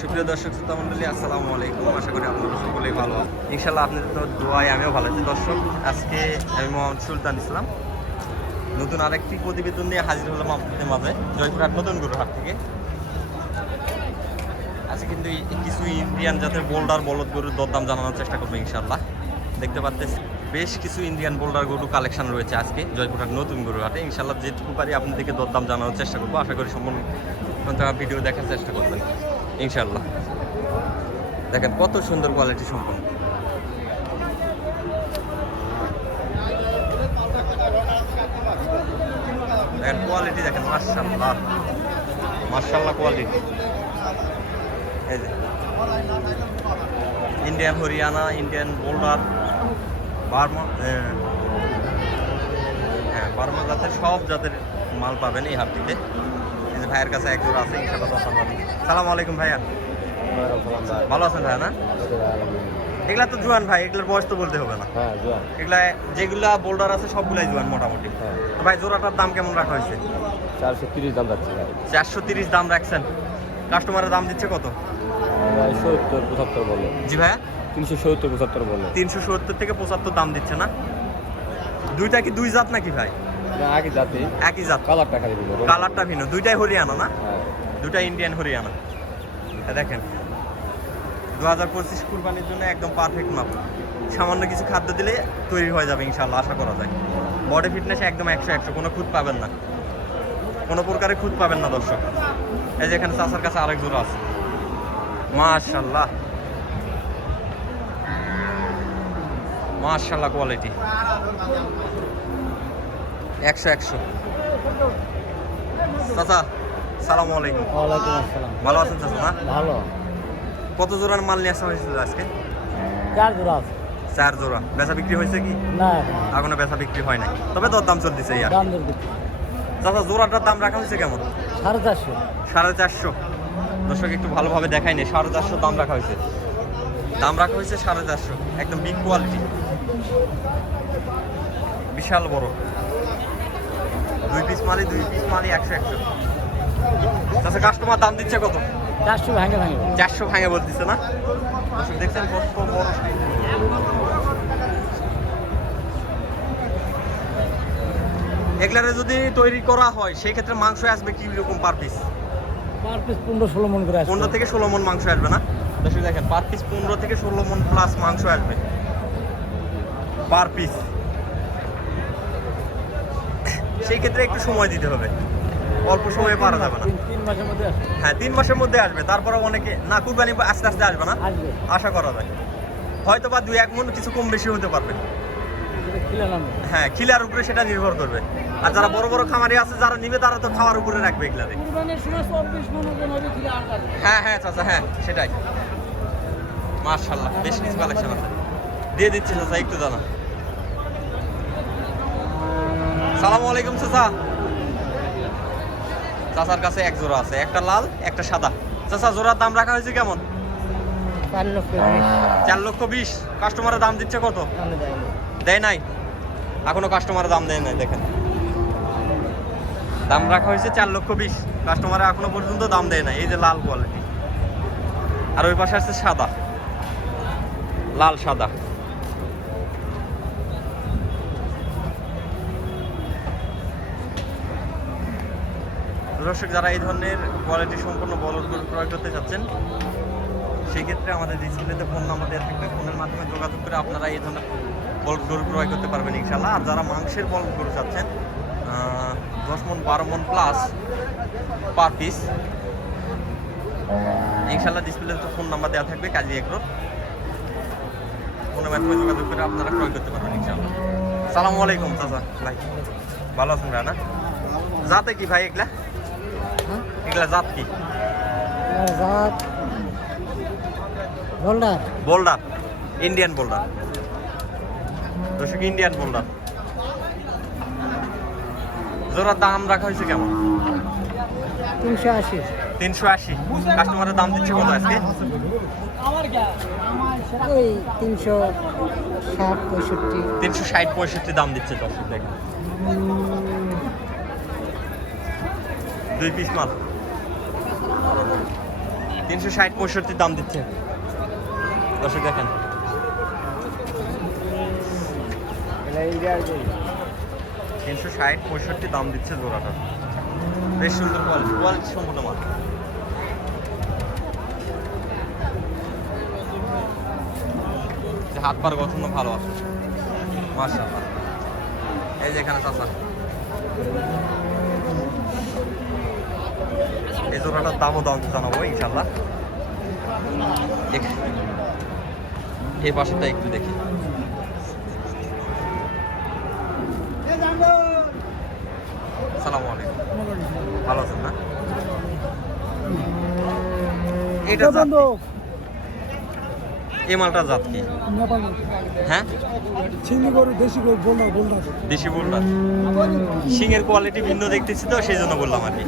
সুপ্রিয় দর্শক, শ্রোতা মন্ডলী, আসসালামু আলাইকুম। আশা করি আপনারা সকলেই ভালো ইনশাল্লাহ আপনাদের তো দোয়াই আমিও ভালো আছি। দর্শক, আজকে আমি মোহাম্মদ সুলতান ইসলাম। নতুন আরেকটি প্রতিবেদন নিয়ে হাজির হলাম আপনাদের মাঝে, জয়পুরহাট নতুন গুরুহাট থেকে। আজকে কিন্তু কিছু ইন্ডিয়ান জাতের বোল্ডার বলদ গরুর দরদাম জানানোর চেষ্টা করব ইনশাল্লাহ দেখতে পাচ্ছেন বেশ কিছু ইন্ডিয়ান বোল্ডার গরু কালেকশন রয়েছে আজকে জয়পুরহাট নতুন গরুহাটে। ইনশাল্লাহ যেটুকু পারি আপনাদেরকে দরদাম জানানোর চেষ্টা করব, আশা করি সম্পূর্ণ ভিডিও দেখার চেষ্টা করবেন। ইনশাল্লাহ দেখেন কত সুন্দর কোয়ালিটি সম্পন্ন। দেখেন কোয়ালিটি দেখেন মার্শাল্লাহ মার্শাল্লাহ কোয়ালিটি এই যে Indian Haryana Indian boulder Burma হ্যাঁ বার্মা জাতের সব জাতের মাল পাবেন এই হাটটিতে। ভাইয়ের কাছে এক জোড়া আছে ইনশাল্লাহ দর্শন পাবেন সালাম আলাইকুম ভাইয়া। ভালো আছেন ভাইয়া না? এগুলা তো জোয়ান ভাই এগুলোর বয়স তো বলতে হবে না। হ্যাঁ এগুলা যেগুলা বোল্ডার আছে সবগুলাই জোয়ান মোটামুটি। হ্যাঁ। ভাই জোড়াটার দাম কেমন রাখা হয়েছে? চারশো তিরিশ দাম রাখছে চারশো তিরিশ দাম রাখছেন। কাস্টমারের দাম দিচ্ছে কত? সত্তর পঁচাত্তর বলে। জি ভাইয়া? তিনশো সত্তর পঁচাত্তর বলে। তিনশো সত্তর থেকে পঁচাত্তর দাম দিচ্ছে না? দুইটা কি দুই জাত নাকি ভাই? আগে যাতে একই জাত। কালারটা খালি দিল কালারটা ভিন্ন। দুইটাই হরিয়ানা না? হ্যাঁ। দুটা ইন্ডিয়ান হরিয়ানা। দেখেন। দু হাজার পঁচিশ কুরবানির জন্য একদম পারফেক্ট মাপ। সামান্য কিছু খাদ্য দিলে তৈরি হয়ে যাবে ইনশাল্লাহ আশা করা যায়। বডি ফিটনেস একদম একশো একশো কোনো খুঁত পাবেন না। কোনো প্রকারের খুঁত পাবেন না দর্শক। এই যে এখানে চাষার কাছে আরেক জোড়া আছে। মাশাল্লাহ মাশাল্লাহ কোয়ালিটি একশো একশো। চাচা সালামু আলাইকুম। ওয়ালাইকুম আসসালাম। ভালো আছেন চাচা না? ভালো। কত জোড়ার মাল নিয়ে আসা হয়েছিল আজকে? চার জোড়া আছে। চার জোড়া। বেচা বিক্রি হয়েছে কি? না এখনও বেচা বিক্রি হয় নাই। তবে তোর দাম চলতেছে ইয়ার দাম দর চাচা জোড়াটার দাম রাখা হয়েছে কেমন? সাড়ে চারশো। সাড়ে চারশো। দর্শক একটু ভালোভাবে দেখাই নেই। সাড়ে চারশো দাম রাখা হয়েছে। দাম রাখা হয়েছে সাড়ে চারশো। একদম বিগ কোয়ালিটি বিশাল বড়। দুই পিস মালি দুই পিস মালি একশো একশো। চাচা কাস্টমার দাম দিচ্ছে কত? চারশো ভাঙে ভাঙে চারশো ভাঙে বলতেছে না? দেখছেন কত বড় এগুলারে যদি তৈরি করা হয় সেই ক্ষেত্রে মাংস আসবে কি রকম পার পিস পার পিস পনেরো ষোলো মন করে আসবে। পনেরো থেকে ষোলো মন মাংস আসবে না? দেখেন পার পিস পনেরো থেকে ষোলো মন প্লাস মাংস আসবে। পার পিস সেই ক্ষেত্রে একটু সময় দিতে হবে। অল্প সময়ে পারা যাবে না। হ্যাঁ তিন মাসের মধ্যে আসবে। তারপরে অনেকে না কুরবানি আস্তে আস্তে আসবে না। আশা করা যায়। হয়তো বা দুই এক মন কিছু কম বেশি হতে পারবে। হ্যাঁ খিলার উপরে সেটা নির্ভর করবে। আর যারা বড় বড় খামারি আছে যারা নিবে তারা তো খাওয়ার উপরে রাখবে কাটবে হ্যাঁ হ্যাঁ চাচা হ্যাঁ সেটাই। মার্শাল্লাহ বেশ কিছু কালেকশন আছে। দিয়ে দিচ্ছি চাচা একটু জানা সালামু আলাইকুম চাচা। চাচার কাছে এক জোড়া আছে একটা লাল একটা সাদা। চাচা জোড়ার দাম রাখা হয়েছে কেমন? চার লক্ষ বিশ। কাস্টমারের দাম দিচ্ছে কত? দেয় নাই। এখনও কাস্টমারের দাম দেয় নাই দেখেন। দাম রাখা হয়েছে চার লক্ষ বিশ। কাস্টমার এখনও পর্যন্ত দাম দেয় নাই এই যে লাল কোয়ালিটি আর ওই পাশে আছে সাদা। লাল সাদা। দর্শক যারা এই ধরনের কোয়ালিটি সম্পন্ন বলদগুলো ক্রয় করতে চাচ্ছেন, সেক্ষেত্রে আমাদের ডিসপ্লেতে ফোন নাম্বার দেওয়া থাকবে। ফোনের মাধ্যমে যোগাযোগ করে আপনারা এই ধরনের বলদ গরু ক্রয় করতে পারবেন ইনশাল্লাহ আর যারা মাংসের বলদ গরু চাচ্ছেন দশ মন, বারো মন প্লাস পার পিস ইনশাল্লাহ ডিসপ্লেতে ফোন নাম্বার দেওয়া থাকবে, কাজী এগ্রোর ফোনের মাধ্যমে যোগাযোগ করে আপনারা ক্রয় করতে পারবেন ইনশাল্লাহ সালামু আলাইকুম চাচা। ভাই, ভালো আছেন না? জাতে কি ভাই এগুলা? এগুলা জাত কি? বলডার। Boulder Indian boulder. দর্শক ইন্ডিয়ান বোল্ডার। জোড়ার দাম রাখা হয়েছে কেমন? তিনশো আশি। তিনশো আশি। কাস্টমারের দাম দিচ্ছে কত আজকে? ওই তিনশো ষাট পঁয়ষট্টি। তিনশো ষাট পঁয়ষট্টি দাম দিচ্ছে দর্শক দেখেন। দুই পিস মাল। তিনশো ষাট পঁয়ষট্টির দাম দিচ্ছে। দর্শক দেখেন। তিনশো ষাট পঁয়ষট্টি দাম দিচ্ছে জোড়াটা। বেশ সুন্দর কোয়ালিটি কোয়ালিটি সম্পূর্ণ মাল। হাত পার গঠন ভালো আছে। মার্শাল্লাহ এই যে এখানে চাষা এই জোড়াটার দামও দাম জানাব ইনশাল্লাহ দেখ। এই পাশেটা একটু দেখি। সালামু আলাইকুম। ভালো আছেন না? এটা? এই মালটার জাত কি? হ্যাঁ? চিংড়ি গরু দেশি গরু বলনা বলনা দেশি বুলটার শিঙের কোয়ালিটি ভিন্ন দেখতেছি তো সেই জন্য বললাম আর কি।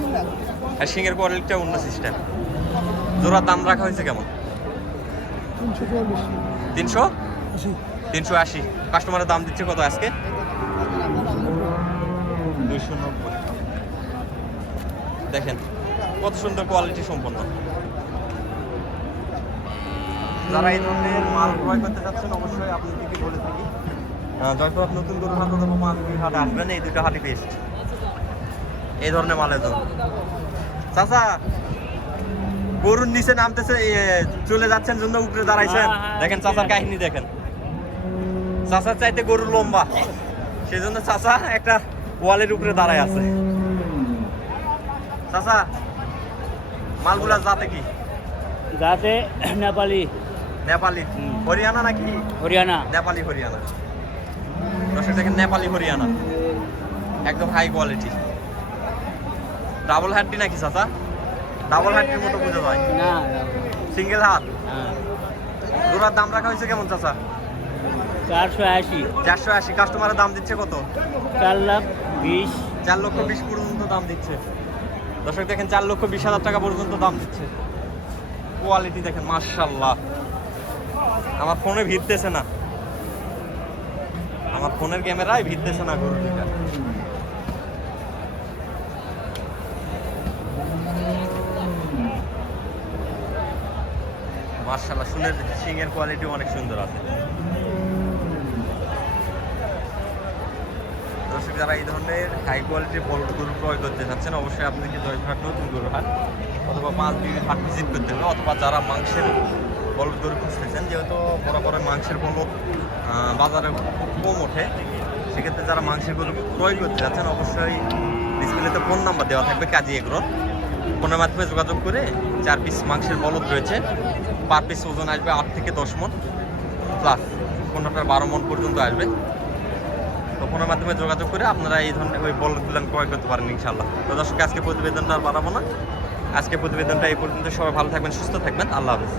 আর শিঙের কোয়ালিটিটা অন্য সিস্টেম। জোড়ার দাম রাখা হয়েছে কেমন? তিনশো? তিনশো আশি। কাস্টমারের দাম দিচ্ছে কত আজকে? দুইশো নব্বই। দেখেন কত সুন্দর কোয়ালিটি সম্পন্ন। যারা এই ধরনের মাল ক্রয় করতে চাচ্ছেন অবশ্যই আপনাদেরকে বলে থাকি। আহ, জয়পুরহাট নতুন গরু হাট অথবা পাঁচগুড়ি হাটে আসবেন এই দুটো হাটই বেস্ট এই ধরনের মালের জন্য চাচা গরুর নিচে নামতেছে চলে যাচ্ছেন জন্য উপরে দাঁড়াইছেন। দেখেন চাচার কাহিনী দেখেন। চাচার চাইতে গরুর লম্বা। সেই জন্য চাচা একটা ওয়ালের উপরে দাঁড়ায় আছে। চাচা মালগুলা যাতে কি? যাতে নেপালি। নেপালি। হরিয়ানা নাকি? হরিয়ানা। নেপালি হরিয়ানা। দর্শক দেখেন নেপালি হরিয়ানা। একদম হাই কোয়ালিটি ডাবল হাড্ডি নাকি চাচা? ডাবল হাড্ডির মতো বুঝে যায়। না সিঙ্গেল হাত হ্যাঁ। জোড়ার দাম রাখা হয়েছে কেমন চাচা? চারশো আশি। চারশো আশি। কাস্টমারের দাম দিচ্ছে কত? চার লাখ বিশ। চার লক্ষ বিশ পর্যন্ত দাম দিচ্ছে। দর্শক দেখেন চার লক্ষ বিশ হাজার টাকা পর্যন্ত দাম দিচ্ছে। কোয়ালিটি দেখেন মার্শাল্লাহ আমার ফোনে ভিড়তেছে না। আমার ফোনের ক্যামেরায় ভিড়তেছে না গরু মার্শাল্লাহ শুনের সিংয়ের কোয়ালিটি অনেক সুন্দর আছে। দর্শক, যারা এই ধরনের হাই কোয়ালিটির বড় গরু ক্রয় করতে চাচ্ছেন অবশ্যই আপনাকে জয়ঘাট নতুন গরু হাট অথবা পাঁচ বিঘি হাট ভিজিট করতে হবে, অথবা যারা মাংসের বলদ গরু খুঁজতেছেন, যেহেতু বড় বড় মাংসের বলদ বাজারে খুব কম ওঠে, সেক্ষেত্রে যারা মাংসের গরু ক্রয় করতে যাচ্ছেন, অবশ্যই ডিসপ্লেতে ফোন নাম্বার দেওয়া থাকবে, কাজী এগ্রো ফোনের মাধ্যমে যোগাযোগ করে চার পিস মাংসের বলদ রয়েছে। পার পিস ওজন আসবে আট থেকে দশ মন প্লাস আপনার বারো মন পর্যন্ত আসবে। তো ফোনের মাধ্যমে যোগাযোগ করে আপনারা এই ধরনের ওই বলগুলো ক্রয় করতে পারেন ইনশাল্লাহ তো দর্শক, আজকে প্রতিবেদনটা আর বাড়াবো না। আজকে প্রতিবেদনটা এই পর্যন্ত। সবাই ভালো থাকবেন, সুস্থ থাকবেন। আল্লাহ হাফেজ।